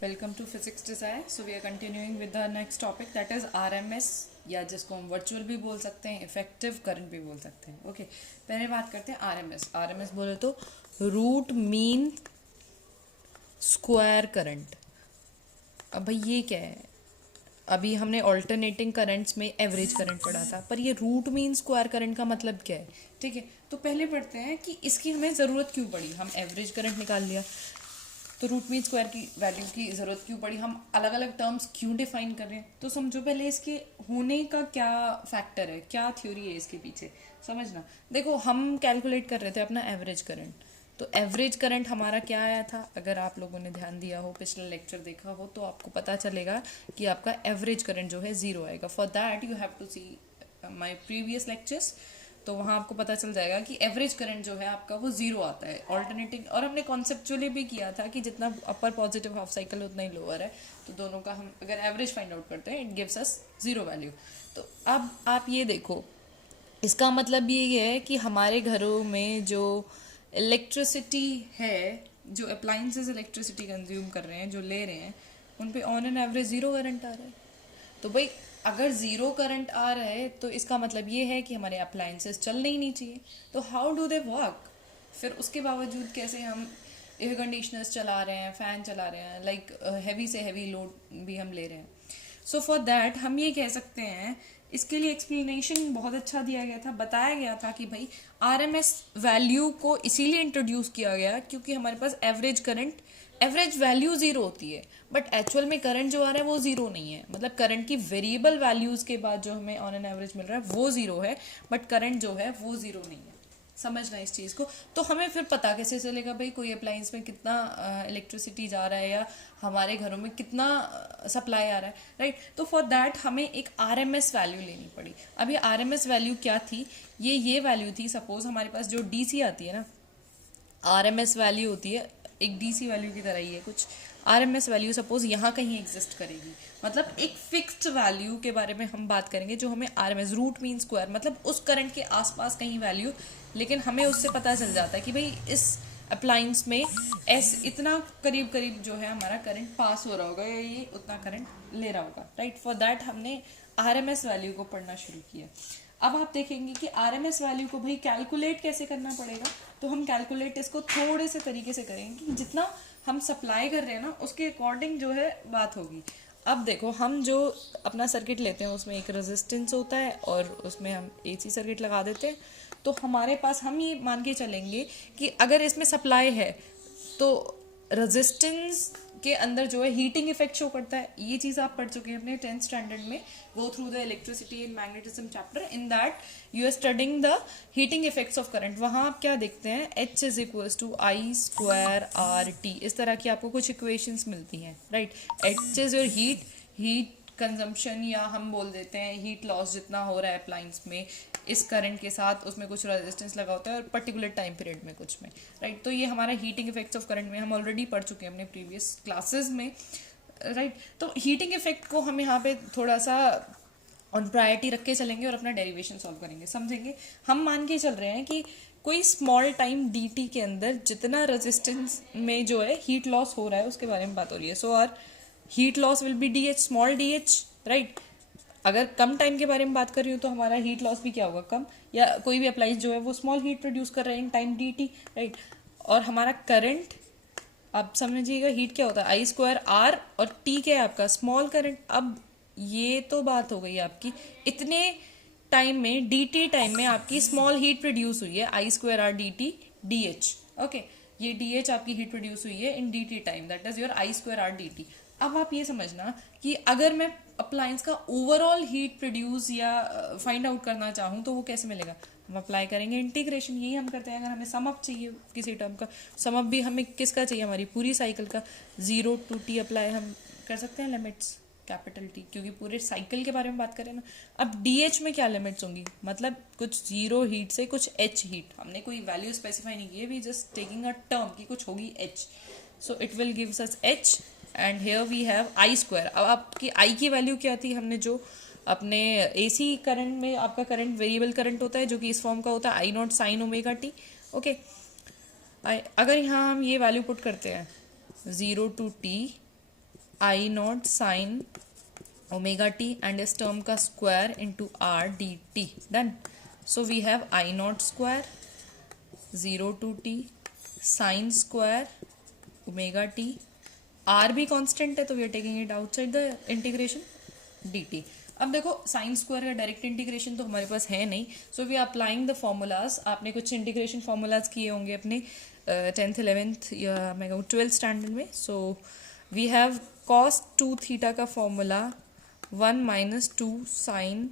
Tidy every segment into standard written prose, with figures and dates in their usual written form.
Welcome to Physics Desire. So we are continuing with the next topic that is RMS या जिसको हम virtual भी बोल सकते हैं, इफेक्टिव करंट भी बोल सकते हैं. ओके पहले बात करते हैं आरएमएस. आरएमएस बोले तो रूट मीन स्क्वायर करंट. अब भाई ये क्या है? अभी हमने ऑल्टरनेटिंग करंट्स में एवरेज करंट पढ़ा था, पर ये रूट मीन स्क्वायर करंट का मतलब क्या है? ठीक है, तो पहले पढ़ते हैं कि इसकी हमें ज़रूरत क्यों पड़ी. हम एवरेज करंट निकाल लिया, तो रूट मीन स्क्वायर की वैल्यू की ज़रूरत क्यों पड़ी, हम अलग अलग टर्म्स क्यों डिफाइन कर रहे हैं. तो समझो पहले इसके होने का क्या फैक्टर है, क्या थ्योरी है इसके पीछे, समझना. देखो हम कैलकुलेट कर रहे थे अपना एवरेज करंट, तो एवरेज करंट हमारा क्या आया था? अगर आप लोगों ने ध्यान दिया हो, पिछला लेक्चर देखा हो, तो आपको पता चलेगा कि आपका एवरेज करंट जो है ज़ीरो आएगा. For that you have to see my previous lectures. तो वहाँ आपको पता चल जाएगा कि एवरेज करंट जो है आपका वो ज़ीरो आता है ऑल्टरनेटिंग. और हमने कॉन्सेप्चुअली भी किया था कि जितना अपर पॉजिटिव हाफ साइकिल उतना ही लोअर है, तो दोनों का हम अगर एवरेज फाइंड आउट करते हैं it gives us zero value. तो अब आप ये देखो, इसका मतलब ये है कि हमारे घरों में जो इलेक्ट्रिसिटी है, जो अप्लाइंसेस इलेक्ट्रिसिटी कंज्यूम कर रहे हैं, जो ले रहे हैं, उन पे on an average zero current आ रहा है. तो भाई अगर ज़ीरो करंट आ रहा है तो इसका मतलब ये है कि हमारे अप्लाइंसेस चलने ही नहीं चाहिए. तो हाउ डू दे वर्क? फिर उसके बावजूद कैसे हम एयर कंडीशनर्स चला रहे हैं, फ़ैन चला रहे हैं, लाइक हैवी से हैवी लोड भी हम ले रहे हैं. सो फॉर दैट हम ये कह सकते हैं, इसके लिए एक्सप्लेनेशन बहुत अच्छा दिया गया था. बताया गया था कि भाई आरएमएस वैल्यू को इसीलिए इंट्रोड्यूस किया गया क्योंकि हमारे पास एवरेज वैल्यू ज़ीरो होती है, बट एक्चुअल में करंट जो आ रहा है वो ज़ीरो नहीं है. मतलब करंट की वेरिएबल वैल्यूज़ के बाद जो हमें ऑन एन एवरेज मिल रहा है वो ज़ीरो है, बट करंट जो है वो ज़ीरो नहीं है. समझना इस चीज़ को. तो हमें फिर पता कैसे चलेगा भाई कोई अप्लायंस में कितना इलेक्ट्रिसिटी जा रहा है या हमारे घरों में कितना सप्लाई आ रहा है, राइट. तो फॉर दैट हमें एक आरएमएस वैल्यू लेनी पड़ी. अभी आरएमएस वैल्यू क्या थी? ये वैल्यू थी. सपोज हमारे पास जो डीसी आती है ना, आरएमएस वैल्यू होती है एक डीसी वैल्यू की तरह ही है कुछ. आरएमएस वैल्यू सपोज यहाँ कहीं एग्जिस्ट करेगी, मतलब एक फिक्स्ड वैल्यू के बारे में हम बात करेंगे जो हमें आरएमएस रूट मीन स्क्वायर, मतलब उस करंट के आसपास कहीं वैल्यू, लेकिन हमें उससे पता चल जाता है कि भाई इस अप्लायंस में इतना करीब करीब जो है हमारा करंट पास हो रहा होगा या ये उतना करंट ले रहा होगा, राइट. फॉर दैट हमने आरएमएस वैल्यू को पढ़ना शुरू किया. अब आप देखेंगे कि आरएमएस वैल्यू को भाई कैलकुलेट कैसे करना पड़ेगा. तो हम कैलकुलेट इसको थोड़े से तरीके से करेंगे कि जितना हम सप्लाई कर रहे हैं ना उसके अकॉर्डिंग जो है बात होगी. अब देखो हम जो अपना सर्किट लेते हैं उसमें एक रेजिस्टेंस होता है और उसमें हम एसी सर्किट लगा देते हैं. तो हमारे पास हम ये मान के चलेंगे कि अगर इसमें सप्लाई है तो रेजिस्टेंस के अंदर जो है हीटिंग इफेक्ट शो करता है. ये चीज़ आप पढ़ चुके हैं अपने 10th स्टैंडर्ड में, go through the electricity and magnetism chapter. In that you are studying the heating effects of current. वहाँ आप क्या देखते हैं, H is equals to I square R T. इस तरह की आपको कुछ इक्वेशंस मिलती हैं, right. H is your heat consumption, या हम बोल देते हैं हीट लॉस जितना हो रहा है अप्लायंस में इस करंट के साथ, उसमें कुछ रेजिस्टेंस लगा होता है और पर्टिकुलर टाइम पीरियड में कुछ में, राइट. तो ये हमारा हीटिंग इफेक्ट्स ऑफ करंट में हम ऑलरेडी पढ़ चुके हैं अपने प्रीवियस क्लासेस में, राइट. तो हीटिंग इफेक्ट को हम यहाँ पे थोड़ा सा ऑन प्रायोरिटी रख के चलेंगे और अपना डेरिवेशन सॉल्व करेंगे, समझेंगे. हम मान के चल रहे हैं कि कोई स्मॉल टाइम dt के अंदर जितना रेजिस्टेंस में जो है हीट लॉस हो रहा है उसके बारे में बात हो रही है. So our heat loss will be dh, small dh, right. अगर कम टाइम के बारे में बात कर रही हूँ तो हमारा हीट लॉस भी क्या होगा, कम. या कोई भी अप्लायंस जो है वो स्मॉल हीट प्रोड्यूस कर रहे हैं इन टाइम dt, राइट. और हमारा करंट, आप समझिएगा हीट क्या होता है, आई स्क्वायर आर, और टी क्या है आपका, स्मॉल करंट. अब ये तो बात हो गई आपकी, इतने टाइम में dt टाइम में आपकी स्मॉल हीट प्रोड्यूस हुई है, I square R dt dh. Okay, ये dh आपकी हीट प्रोड्यूस हुई है in dt time, that is your I square R dt. अब आप ये समझना कि अगर मैं अप्लायंस का ओवरऑल हीट प्रोड्यूस या फाइंड आउट करना चाहूँ तो वो कैसे मिलेगा, हम अप्लाई करेंगे इंटीग्रेशन. यही हम करते हैं. अगर हमें सम अप चाहिए किसी टर्म का, सम अप भी हमें किसका चाहिए, हमारी पूरी साइकिल का. 0 to t अप्लाई हम कर सकते हैं लिमिट्स कैपिटल टी, क्योंकि पूरे साइकिल के बारे में बात करें ना. अब डी में क्या लिमिट्स होंगी, मतलब कुछ जीरो हीट से कुछ एच हीट, हमने कोई वैल्यू स्पेसिफाई नहीं की है, we just taking a term कि कुछ होगी H. So it will gives us H and here we have I square. अब आपकी आई की वैल्यू क्या थी, हमने जो अपने एसी करंट में आपका करंट वेरिएबल करंट होता है जो कि इस फॉर्म का होता है I not sine omega T. Okay, अगर यहाँ हम ये वैल्यू पुट करते हैं 0 to t I not sine omega T and इस टर्म का square into R D T. Done. So we have I not square 0 to t sine square omega T, R भी constant है तो we are taking it outside the integration D T. अब देखो sine square का direct integration तो हमारे पास है नहीं, so we are applying the formulas. आपने कुछ इंटीग्रेशन फॉर्मूलाज किए होंगे अपने 10th 11th या मैं कहूँ 12th स्टैंडर्ड में। So we have cos 2 theta का formula 1 minus 2 sine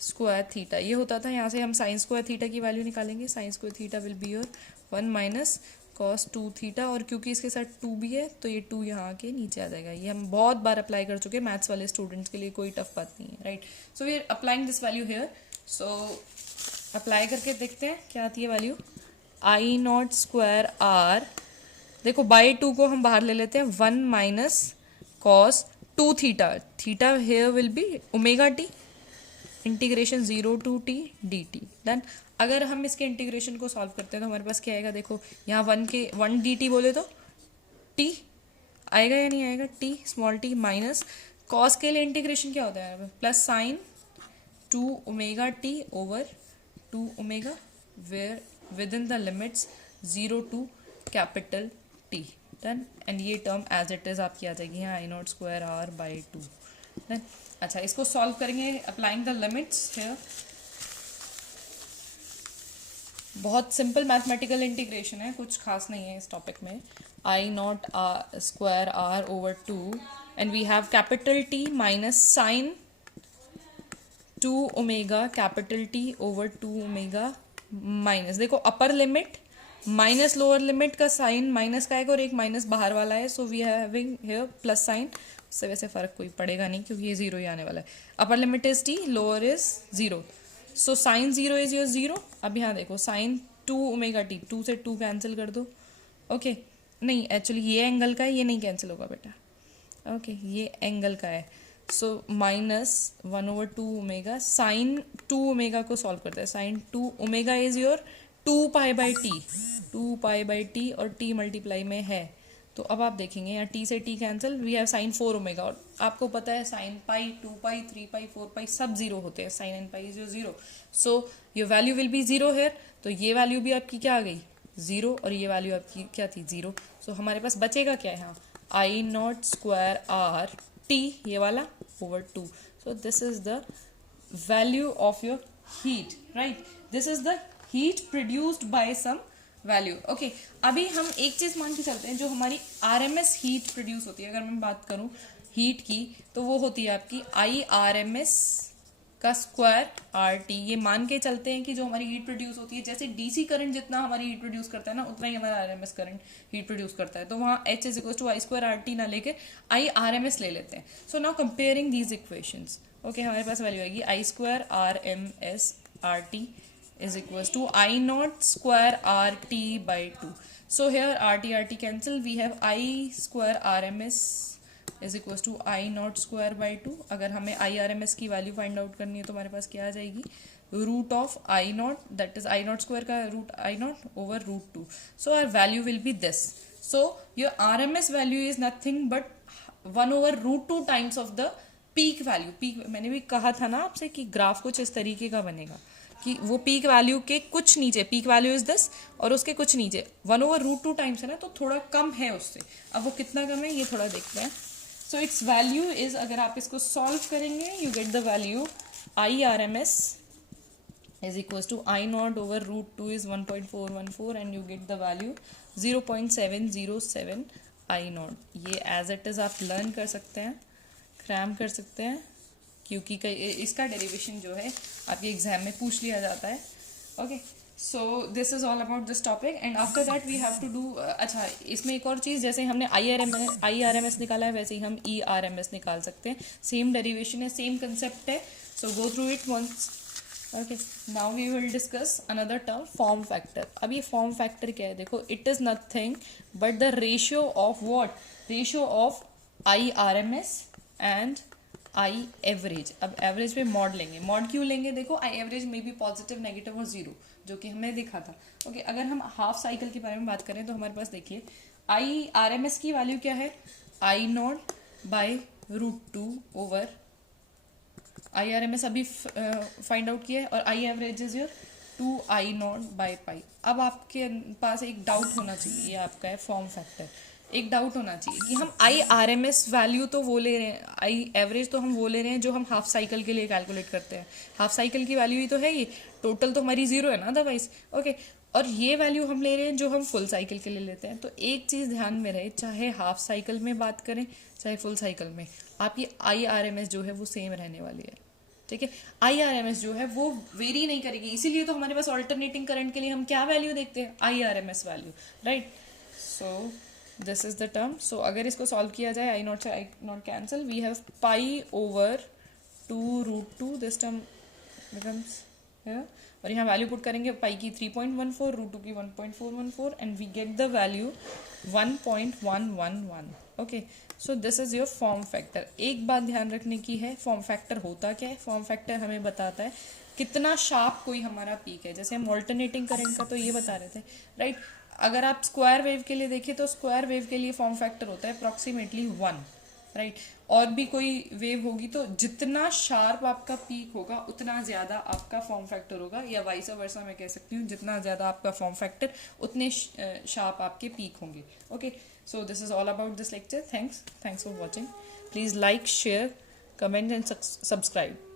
square theta, ये होता था। यहाँ से हम साइन स्क्वायर थीटा की वैल्यू निकालेंगे। Sine square theta will be your 1 minus cos 2 theta, और क्योंकि इसके साथ 2 भी है तो ये 2 यहाँ के नीचे आ जाएगा। ये हम बहुत बार अप्लाई कर चुके हैं मैथ्स वाले स्टूडेंट्स के लिए, कोई टफ बात नहीं है, right. So we are applying this value here. So apply करके देखते हैं क्या आती है value. I not square R, देखो बाई 2 को हम बाहर ले लेते हैं, 1 minus cos 2 theta, theta here will be omega T, integration 0 to t dt। Done. अगर हम इसके इंटीग्रेशन को सॉल्व करते हैं तो हमारे पास क्या आएगा, देखो यहाँ 1 dt बोले तो t आएगा या नहीं आएगा, t small t minus cos के लिए इंटीग्रेशन क्या होता है, plus sine 2 omega t over 2 omega, where within the limits 0 to capital t। Done. And ये टर्म एज इट इज आपकी आ जाएगी यहाँ I not square R by 2। Done. अच्छा, इसको सॉल्व करेंगे अप्लाइंग द लिमिट्स हियर। बहुत simple mathematical integration है, कुछ खास नहीं है इस टॉपिक में। आई not square R over 2 and we have capital T minus sine 2 omega capital T over 2 omega minus, देखो upper limit minus lower limit का साइन माइनस का आएगा और एक माइनस बाहर वाला है, so we are having here plus sign. उससे वैसे फर्क कोई पड़ेगा नहीं क्योंकि ये 0 ही आने वाला है। Upper limit is T, lower is 0, so sine 0 is your 0। अब यहाँ देखो साइन 2 ओमेगा टी, 2 से 2 कैंसिल कर दो। ओके नहीं, एक्चुअली ये एंगल का है, ये नहीं कैंसिल होगा बेटा। ओके ये एंगल का है, so minus 1 over 2 omega, sine 2 omega को सॉल्व करते हैं। Sine 2 omega is your 2 pi by T, 2 pi by T और टी मल्टीप्लाई में है, तो अब आप देखेंगे यहाँ टी से T cancel, we have sine 4 omega, और आपको पता है साइन पाई 2 पाई 3 पाई 4 पाई सब 0 होते हैं, sine and pi is your 0, so your value will be 0 here. तो ये वैल्यू भी आपकी क्या आ गई 0, और ये वैल्यू आपकी क्या थी 0। सो हमारे पास बचेगा क्या है यहाँ, I not square R T ये वाला over 2। So this is the value of your heat, right. This is the heat produced by some value. Okay अभी हम एक चीज मान के चलते हैं, जो हमारी आरएमएस हीट प्रोड्यूस होती है, अगर मैं बात करूं हीट की, तो वो होती है आपकी आई आर एम एस का स्क्वायर आर टी। ये मान के चलते हैं कि जो हमारी हीट प्रोड्यूस होती है, जैसे डीसी करंट जितना हमारी हीट प्रोड्यूस करता है ना, उतना ही हमारा आरएमएस करंट हीट प्रोड्यूस करता है। तो वहाँ H is equal to I square R T ना लेके आई आर एम एस ले लेते हैं। So now comparing these equations, okay हमारे पास वैल्यू आएगी I square R M S R T is equals to I naught square RT by 2. So here RT cancel, we have I square RMS is equals to I naught square by 2. अगर हमें IRMS की value find out करनी है तो हमारे पास क्या आ जाएगी, root of I naught, that is I not square का root I naught over root 2. So our value will be this. So your RMS value is nothing but 1 over root 2 times of the peak value. Peak मैंने भी कहा था ना आपसे कि graph कुछ इस तरीके का बनेगा कि वो पीक वैल्यू के कुछ नीचे, पीक वैल्यू इज 10 और उसके कुछ नीचे 1 ओवर रूट 2 टाइम्स है ना, तो थोड़ा कम है उससे. अब वो कितना कम है ये थोड़ा देखते हैं. सो इट्स वैल्यू इज, अगर आप इसको सॉल्व करेंगे you get the value I R M S is equals to I naught over root 2 is 1.414 and you get the value 0.707 I naught. ये as it is आप learn कर सकते हैं, cram कर सकते हैं, क्योंकि इसका डेरिवेशन जो है आपके एग्जाम में पूछ लिया जाता है. Okay so this is all about this topic and after that we have to do. अच्छा इसमें एक और चीज़, जैसे हमने आई आर एम एस निकाला है वैसे ही हम ई आर एम एस निकाल सकते हैं. सेम डेरिवेशन है, सेम कंसेप्ट है. So go through it once. Okay now we will discuss another term, form factor. अब ये फॉर्म फैक्टर क्या है, देखो it is nothing but the ratio of what, ratio of I R M S and I average. अब average पे mod लेंगे. Mod क्यों लेंगे, देखो आई एवरेज में भी पॉजिटिव, नेगेटिव और जीरो, जो कि हमने देखा था. ओके अगर हम हाफ साइकिल के बारे में बात करें तो हमारे पास देखिए आई आर एम एस की वैल्यू क्या है, आई नॉट बाय √2 IRMS अभी फाइंड आउट किया है, और आई एवरेज इज योर 2I0/पाई। अब आपके पास एक डाउट होना चाहिए, ये आपका है फॉर्म फैक्टर। एक डाउट होना चाहिए कि हम IRMS वैल्यू तो वो ले रहे हैं, आई एवरेज तो हम वो ले रहे हैं जो हम हाफ साइकिल के लिए कैलकुलेट करते हैं। हाफ साइकिल की वैल्यू ही तो है ये, टोटल तो हमारी जीरो है ना अदरवाइज। ओके, और ये वैल्यू हम ले रहे हैं जो हम फुल साइकिल के लिए लेते हैं। तो एक चीज़ ध्यान में रहे, चाहे हाफ साइकिल में बात करें चाहे फुल साइकिल में, आपकी IRMS जो है वो सेम रहने वाली है। ठीक है, IRMS जो है वो वेरी नहीं करेगी, इसीलिए तो हमारे पास ऑल्टरनेटिंग करंट के लिए हम क्या वैल्यू देखते हैं, IRMS value, right. So this is the term. So अगर इसको सॉल्व किया जाए, I0 से I0 cancel, we have π/2√2, this term becomes है, और यहाँ वैल्यू पुट करेंगे पाई की 3.14, √2 की 1.414, and we get the value 1.111। Okay, so this is your form factor. एक बात ध्यान रखने की है, फॉर्म फैक्टर होता क्या है? फॉर्म फैक्टर हमें बताता है कितना शार्प कोई हमारा पीक है। जैसे हम ऑल्टरनेटिंग करंट का तो ये बता रहे थे, राइट। अगर आप स्क्वायर वेव के लिए देखें तो स्क्वायर वेव के लिए फॉर्म फैक्टर होता है अप्रॉक्सीमेटली 1, राइट। और भी कोई वेव होगी तो जितना शार्प आपका पीक होगा उतना ज़्यादा आपका फॉर्म फैक्टर होगा, या वाइस वर्सा मैं कह सकती हूँ, जितना ज़्यादा आपका फॉर्म फैक्टर उतने शार्प आपके पीक होंगे। Okay, so this is all about this lecture. Thanks for watching. Please like, share, comment and subscribe.